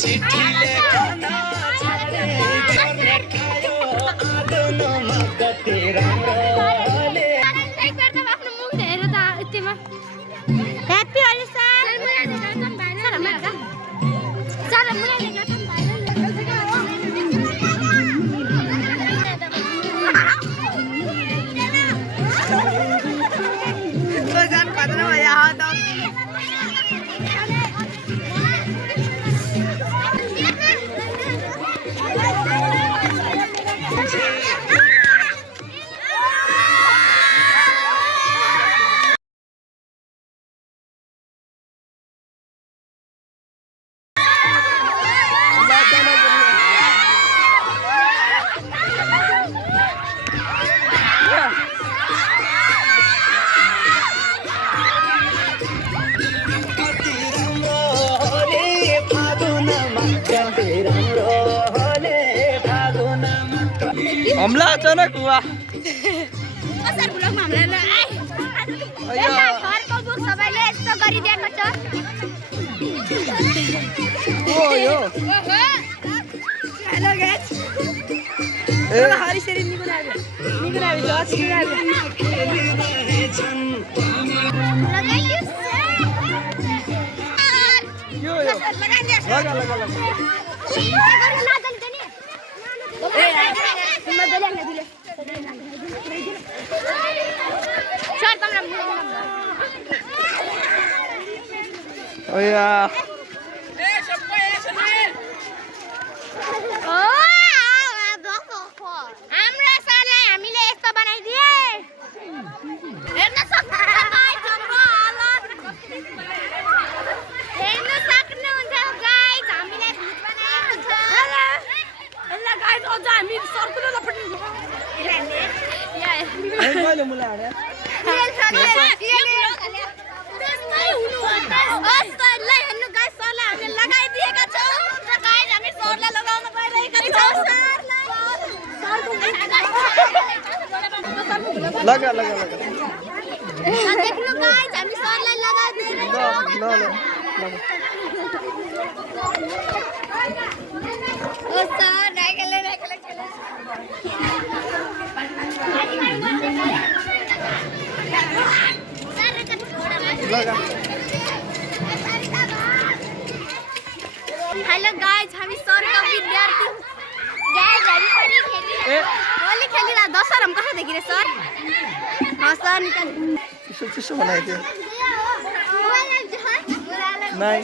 चिट्ठी लेखना छाडे गनेट खायो आगोनमा कति राम्रोले एक बार त आफ्नो मुख हेर त यतिमा ह्यापी होली सर सर मुलाले गर्छन् जान पादैन यहाँ त हमला अचानक हुआ सर ब्लगमा हामीलाई घरको बुक सबैले यस्तो गरिदिएको छ ओ यो हेलो गाइस हरि सेरी निकुराबे जज निकुराबे यो लगा लगा लगा Oh ya. हाम्रो सरलाई हामीले यस्तो बनाइदिए हेर्न सक्नुहुन्छ गाइस हामीले भूत बनाएको छ ल गाइस अझ हामी सर्कुलर लपट्टि मैले मुला हारे लगा लगा लगा देख्नु गाइस हामी सरलाई लगाउँदै रहेछौँ ल ल ओ सर नाइकेले लगा हेलो गाइस हामी सरका विद्यार्थी गाइस हामी पनि होली खेलिरा दशहरामा कसरी देखिरे सर सर निकाल चिसो चिसो बनाइदियो नहीं